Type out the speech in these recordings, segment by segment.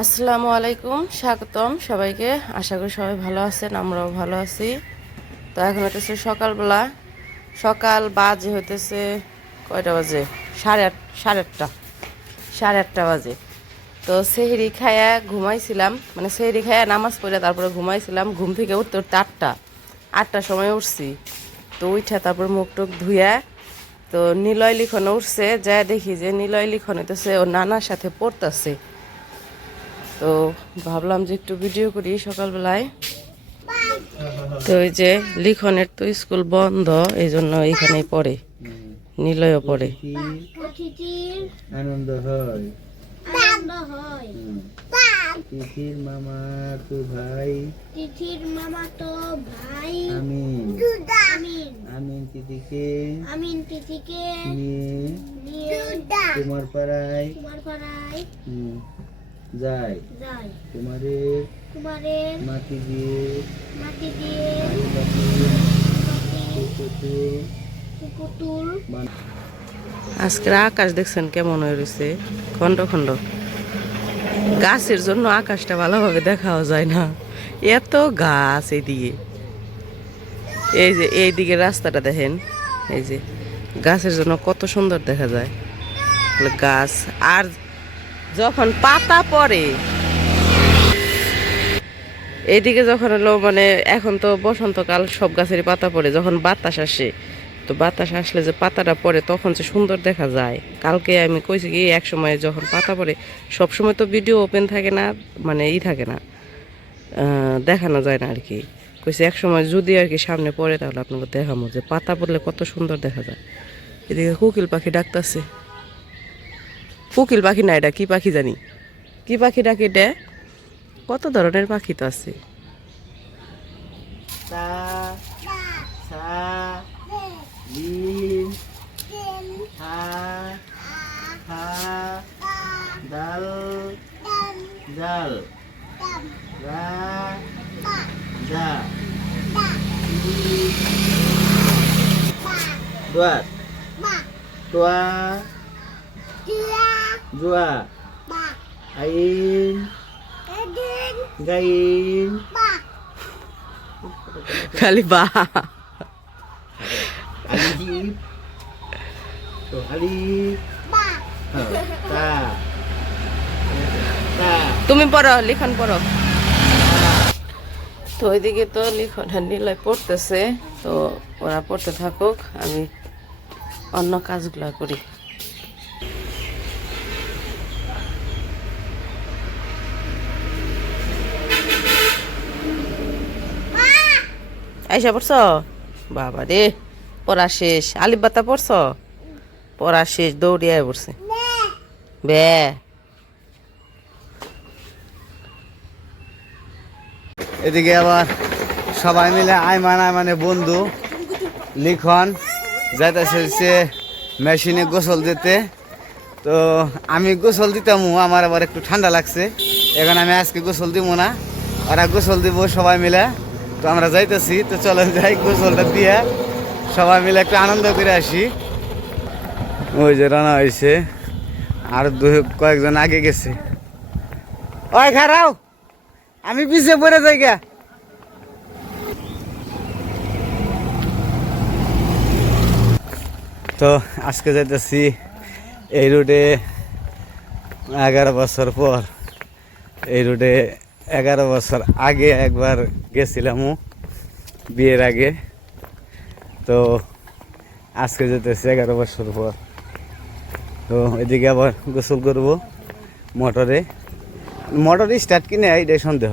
আসসালামু আলাইকুম, স্বাগতম সবাইকে। আশা করি সবাই ভালো আছেন, আমরাও ভালো আছি। তো এখন হইতেছে সকালবেলা, সকাল বাজে হইতেছে কয়টা বাজে? সাড়ে আট, সাড়ে আটটা সাড়ে আটটা বাজে। তো সেহরি খায়া ঘুমাইছিলাম মানে সেহরি খায়া নামাজ পড়ে তারপরে ঘুমাইছিলাম, ঘুম থেকে উঠতে উঠতে আটটা আটটার সময় উঠছি। তো উঠা তারপর মুখ টুক ধুয়া তো নিলয় লিখন উঠছে যা দেখি যে নিলয় লিখন হইতেছে ও নানার সাথে পড়তেছে। তো ভাবলাম যে একটু ভিডিও করি সকালবেলায়। তো ওই যে লিখনের তো স্কুল বন্ধ এই জন্য এখানেই পড়ে নিলয়ও পড়ে। আনন্দ হয়। আনন্দ তিথির মামা তো ভাই। তিথির মামা তো ভাই আমিন। আমিন আমিন তিথিকে আমিন তিথিকে নিয়ে নিয়ে তোমার পাড়ায়। তোমার পাড়ায়। যায়। যাই তোমাদের তোমাদের মাটি দিয়ে। মাটি দিয়ে। আজকের আকাশ দেখছেন কেমন হয়ে রয়েছে খন্ড খন্ড গাছের জন্য আকাশটা ভালোভাবে দেখাও যায় না। এত গাছ এইদিকে। এই যে এই দিকে রাস্তাটা দেখেন। এই যে গাছের জন্য কত সুন্দর দেখা যায়। গাছ আর যখন পাতা পড়ে এইদিকে যখন হলো মানে এখন তো বসন্তকাল, সব গাছেরই পাতা পড়ে, যখন বাতাস আসে, তো বাতাস আসলে যে পাতাটা পড়ে তখন যে সুন্দর দেখা যায়। কালকে আমি কইছি কি, এক সময় যখন পাতা পড়ে, সব সময় তো ভিডিও ওপেন থাকে না মানে ই থাকে না দেখানো যায় না আর কি কইছি এক সময় যদি আর কি সামনে পড়ে তাহলে আপনাকে দেখাবো যে পাতা পড়লে কত সুন্দর দেখা যায়। এদিকে কোকিল পাখি ডাকতেছে। কোকিল পাখি না এটা কি পাখি জানি? কি পাখি ডাকে এটা? কত ধরনের পাখি তো আছে? দাল জাল রা যা দোয়াত তোয়া জুয়া আইন গাইন খালি বা আলিজিব তো আলি হ্যাঁ, তা তা তুমি পড়ো লিখন পড়ো। তো ওইদিকে তো লিখন নিলয় পড়তেছে তো ওরা পড়তে থাকুক আমি অন্য কাজগুলো করি। আইসা পড়ছ? বাবা রে, পড়া শেষ। আলিফ বাতা পড়ছ? পড়া শেষ, দৌড়িয়ে পড়ছে। বে। এদিকে আবার সবাই মিলে আইমান আইমানে বন্ধু লিখন যাইতেছে সে মেশিনে গোসল দিতে। তো আমি গোসল দিতাম, আমার আবার একটু ঠান্ডা লাগছে। এখন আমি আজকে গোসল দিব না। ওরা গোসল দিব সবাই মিলে। তো আমরা যাইতেছি, তো চলেন যাই, গোসলটা দিয়ে সবাই মিলে একটু আনন্দ করে আসি। ওই যে রানা হয়েছে আর দু কয়েকজন আগে গেছে। ওই খারাও, আমি পিছিয়ে পড়ে যাই গা। তো আজকে যাইতেছি এই রুটে এগারো বছর পর, এই রুটে এগারো বছর আগে একবার গেছিলামও বিয়ের আগে। তো আজকে যেতেছি এগারো বছর পর। তো এদিকে আবার গোসল করব মোটরে। মোটর স্টার্ট কিনে এইটাই সন্দেহ।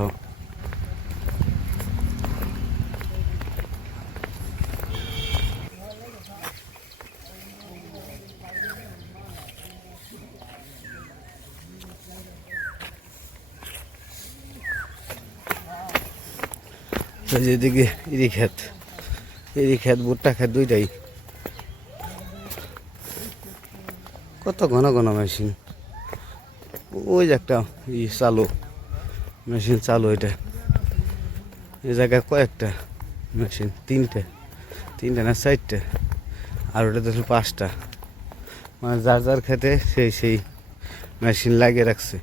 তো যেদিকে ইরি ক্ষেত ইরি ক্ষেত ভুট্টা ক্ষেত দুইটাই। কত ঘন ঘন মেশিন। ওই যে একটা ই চালু, মেশিন চালু এটা। এই জায়গায় কয়েকটা মেশিন, তিনটে। তিনটে না চারটে, আর ওটা তো পাঁচটা। মানে যার যার খেতে সেই সেই মেশিন লাগিয়ে রাখছে।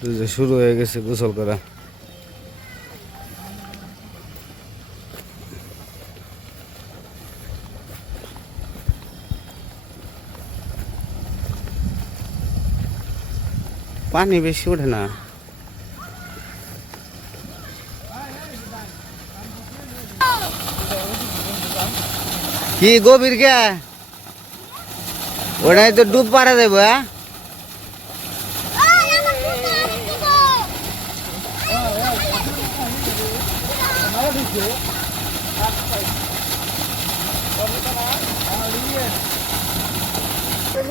शुरू हो गए गुसल करा पानी बस उठना की गोबीर क्या उड़ा तो डूब पा रहा है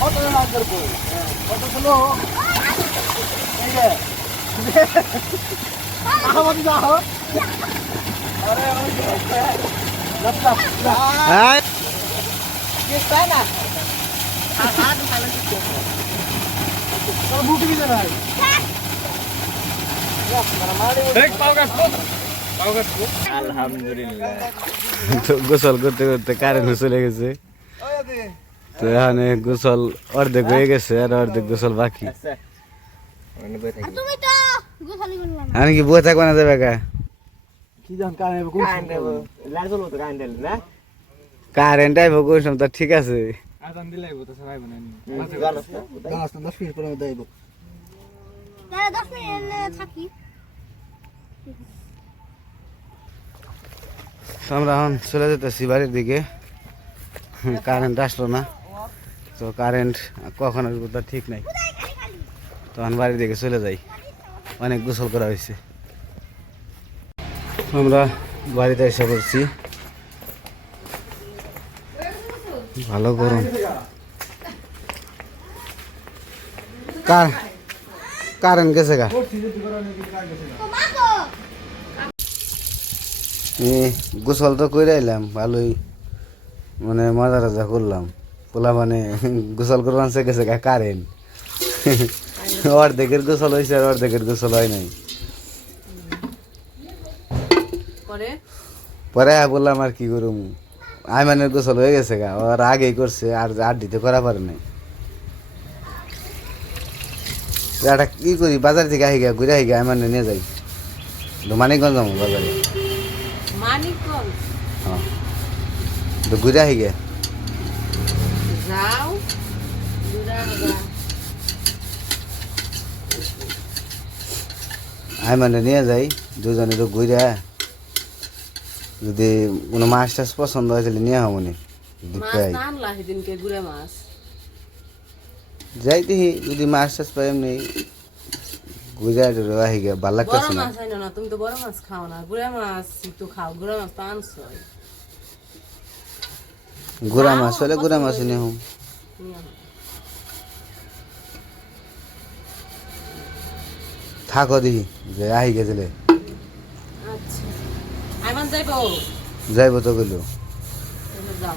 কতজন আনসার করব কত শুনো এই রে আমাকে যাও আরে আমি लगता है ये पैन है हाथ निकालने की कोशिश करो बूट भी देना है ब्रेक पाओगे তো গোসল করতে করতে কারেন্ট চলে গেছে। তো এখানে গোসল অর্ধেক হয়ে গেছে আর অর্ধেক গোসল বাকি। আমি কি বয়ে থাকব না যাবে গা কারেন্ট আইব কোন সময়? তা ঠিক আছে। থাকি। তো আমরা এখন চলে যেতেছি বাড়ির দিকে। কারেন্ট আসলো না। তো কারেন্ট কখন আসব তা ঠিক নাই। তখন বাড়ির দিকে চলে যাই। অনেক গোসল করা হয়েছে। আমরা বাড়িতে এসে পড়ছি। ভালো গরম। কারেন্ট গেছে গা। গোসল তো করে আইলাম ভালোই মানে মজা টাজা করলাম। পোলা মানে গোসল করবার সে গেছে কারেন্ট। অর্ধেকের গোসল হয়েছে আর অর্ধেকের গোসল হয় নাই। পরে? বললাম আর কি করুম? আইমানের গোসল হয়ে গেছে গা ওর আগে করছে আর আর দিতে করা পারে নাই। একটা কি করি বাজার থেকে আহি ঘুরে আহি গা আইমানে নিয়ে যাই। ধুমানিগঞ্জ যাব বাজারে। তো ঘুরে আহি গে। যাও। আমি মানে নিয়ে যাই দুজনে তো ঘুরে যদি কোনো মাছ টাছ পছন্দ হয় তাহলে নিয়ে হব নি যাই দেখি যদি মাছ টাছ পাই এমনি গুজরাট আহি গে ভালো লাগতেছে না। তুমি তো বড় মাছ খাও না। গুড়া মাছ তো খাও গুড়া মাছ তো আনছো গুড়া মাছ হলে গুড়া মাছ নিয়ে হোম। থাকো দিহি যে আহি গেছিলে। যাইব? তো গেল। যাও।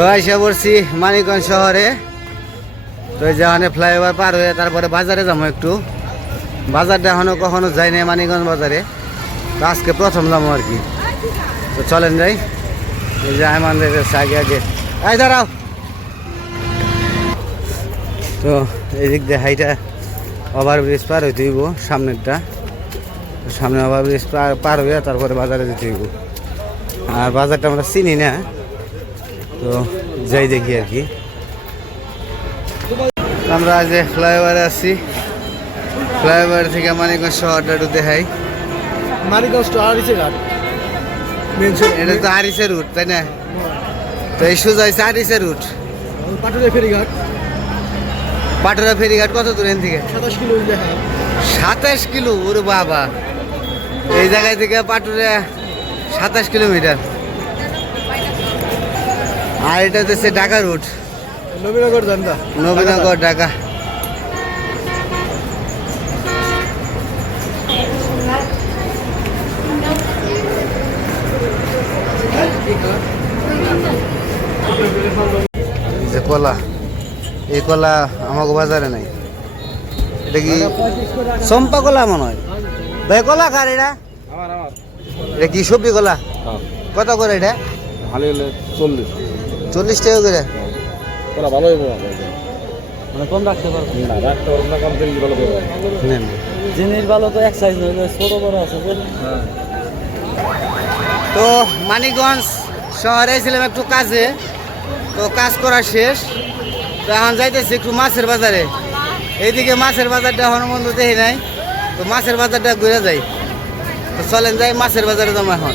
তো এসে পড়ছি মানিকগঞ্জ শহরে। তো যেখানে ফ্লাইওভার পার হয়ে তারপরে বাজারে যাব একটু। বাজারটা এখনও কখনো যাই নাই মানিকগঞ্জ বাজারে। তো আজকে প্রথম যাব আর কি। তো চলেন যাই। এই যে যাইতেছে আগে আগে। এই দাঁড়াও। তো এই দিক দিয়ে হাইটা ওভার ব্রিজ পার হইতে হইব, সামনেরটা। সামনে ওভার ব্রিজ পার হইয়া তারপরে বাজারে যেতে হইব। আর বাজারটা আমরা চিনি না। তো যাই দেখি আর কি। আমরা আজ ফ্লাইওভারে আছি ফ্লাইওভার থেকে মানিকগঞ্জ শহরটা একটু দেখাই। মারিগঞ্জ টু আরিচে ঘাট। এটা তো রুট তাই না? তো এই সোজা রুট ফেরিঘাট। পাটুরা ফেরিঘাট কত দূর এখান থেকে? সাতাশ কিলো সাতাশ কিলো ওরে বাবা। এই জায়গায় থেকে পাটুরা সাতাশ কিলোমিটার। আর এটা হচ্ছে ঢাকা রুট নবীনগর জান্দা নবীনগর ঢাকা। যে কলা। এই কলা আমাকে বাজারে নাই। এটা কি চম্পা কলা মনে হয়? ভাই কলা কার এটা? এটা কি সবজি কলা? কত করে এটা? চল্লিশ। চল্লিশ টাকা করে। তোরা ভালো হইব মানে কম রাখতে পারব। না রাখতে পারব না কম তেল ভালো নেন জিনিস ভালো তো এক সাইজ ছোট বড় আছে তো মানিকগঞ্জ শহরে ছিলাম একটু কাজে। তো কাজ করা শেষ। তো এখন যাইতেছি একটু মাছের বাজারে। এইদিকে মাছের বাজারটা এখন বন্ধ দেখি নাই। তো মাছের বাজারটা ঘুরে যাই। তো চলেন যাই মাছের বাজারে যাব এখন।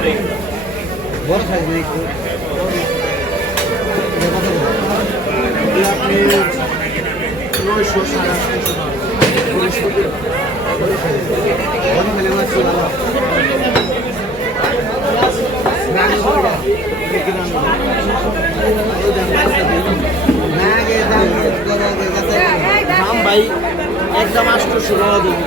বড় সাইজ একটু দাম ভাই একদম আটশোশো টাকা দেবো।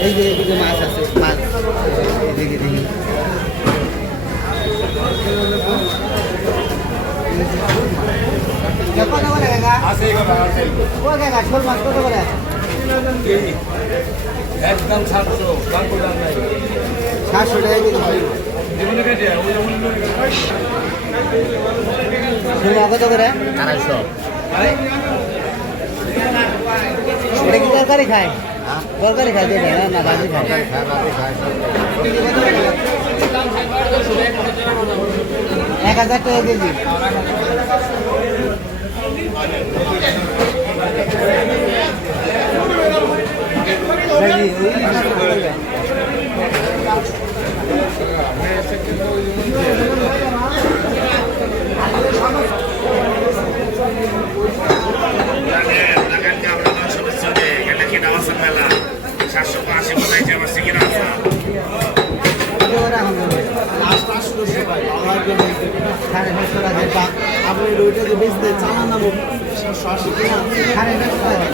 এই যে এদিকে মাছ আছে মাছ এদিকে দেখি কত করে মাছ কত করে একদম সাতশো সাতশো টাকা শোল কত করে? আড়াইশো। এটা কি তরকারি খায়? তরকারি খায় দেবে না না ভাজি খায়। এক হাজার টাকা কেজি। সাড়ে পাঁচশো টাকা বা আপনি রুইটাকে বেচতে চালান নামক সাড়ে পাঁচশো টাকা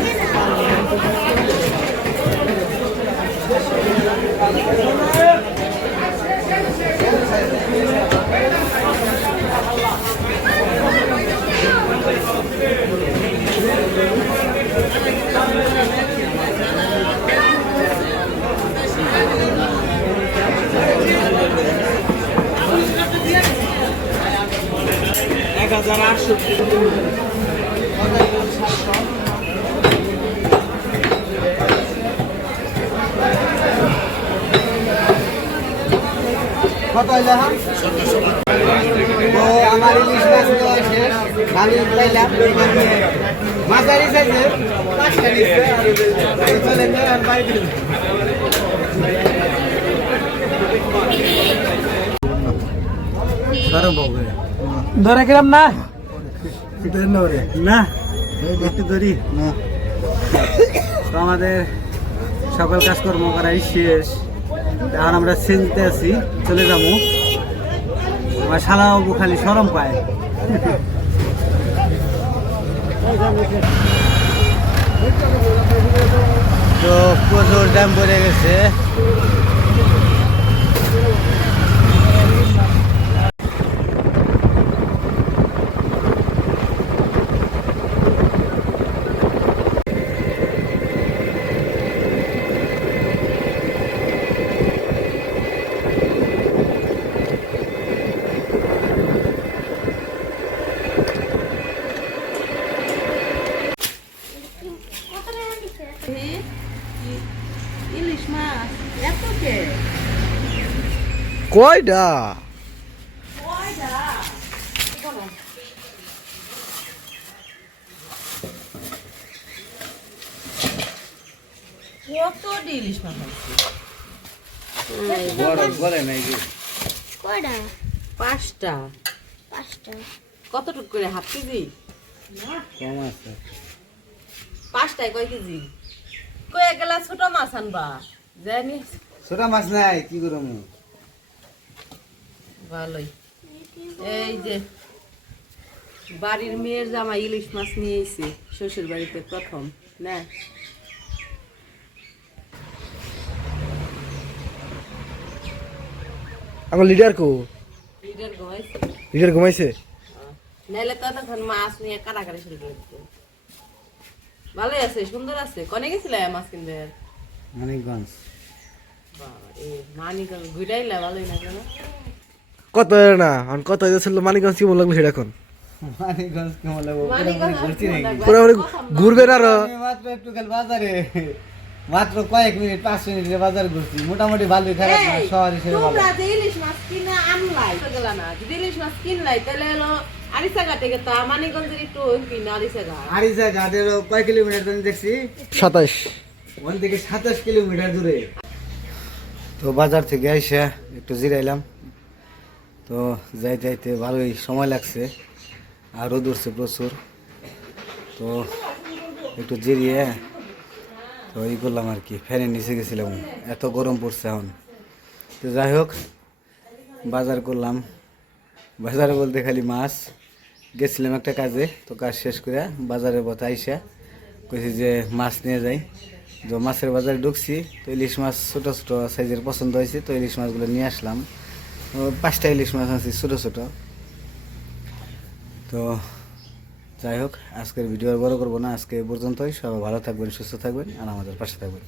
কত হইলে হ্যাঁ তো আমার ইলিশ মাছ দেওয়া শেষ। আমি মাঝারি ধরে গেলাম না? না? একটু ধরি। না। আমাদের সকল কাজকর্ম করাই শেষ। এখন আমরা চিনতে আছি চলে যাব। আমার শালা বাবু খালি সরম পায়। তো প্রচুর দাম পড়ে গেছে কত টাকা দিছে ইলিশ মাছ এত কে কয়টা কত ইলিশ মাছ কয়টা পাঁচটা। পাঁচটা। কতটুকু করে? Half KG? পাঁচটায় কয় কেজি? কয়ে গেলা ছোট মাছ আনবা? জানি ছোট মাছ নাই কি করব ভালোই। এই যে বাড়ির মেয়ের জামা ইলিশ মাছ নিয়ে এসে শ্বশুর বাড়িতে প্রথম না? আমার লিডার কো? লিডার ঘুমাইছে। লিডার ঘুমাইছে? নাইলে তো তখন মাছ নিয়ে কাটাকাটি শুরু করে দিত। ভালোই আছে সুন্দর আছে। কনে গেছিলে মাছ কিনতে? মানিকগঞ্জ। বাবা, এ মানিকগঞ্জ ঘুরাইলা ভালোই না কেন? কত না? এখন কত হয়েছিল মানিকগঞ্জ কি লাগবে সেটা এখন? ঘুরবেন আরও? মাত্র একটু কাল বাজারে মাত্র কয়েক মিনিট পাঁচ মিনিটের বাজার ঘুরছি। মোটামুটি ভালোই খারাপ না শহর হিসেবে ভালো। তোমরা যে ইলিশ মাছ কিনে আনলাই গেলা না? যদি ইলিশ মাছ কিনলাই তাহলে হলো আরিসা ঘাটে গেতা মানিকগঞ্জের একটু কিনা আরিসা ঘাট আরিসা ঘাটের কয় কিলোমিটার ধরে দেখছি? সাতাইশ। ওখান থেকে সাতাশ কিলোমিটার দূরে। তো বাজার থেকে এসে একটু জিরাইলাম। তো যাইতে যাইতে ভালোই সময় লাগছে, আর রোদ উঠছে প্রচুর। তো একটু জিরিয়ে তো ই করলাম আর কি, ফ্যানের নিচে গেছিলাম, এত গরম পড়ছে এখন। তো যাই হোক, বাজার করলাম। বাজারে বলতে খালি মাছ, গেছিলাম একটা কাজে, তো কাজ শেষ করে বাজারের পথে আইসা কইছি যে মাছ নিয়ে যাই। তো মাছের বাজারে ঢুকছি, তো ইলিশ মাছ ছোটো ছোটো সাইজের পছন্দ হয়েছে, তো ইলিশ মাছগুলো নিয়ে আসলাম। পাঁচটা ইলিশ মাছ আছে, ছোটো ছোটো। তো যাই হোক, আজকের ভিডিও আর বড় করব না। আজকে এ পর্যন্তই। সবাই ভালো থাকবেন, সুস্থ থাকবেন, আর আমাদের পাশে থাকবেন।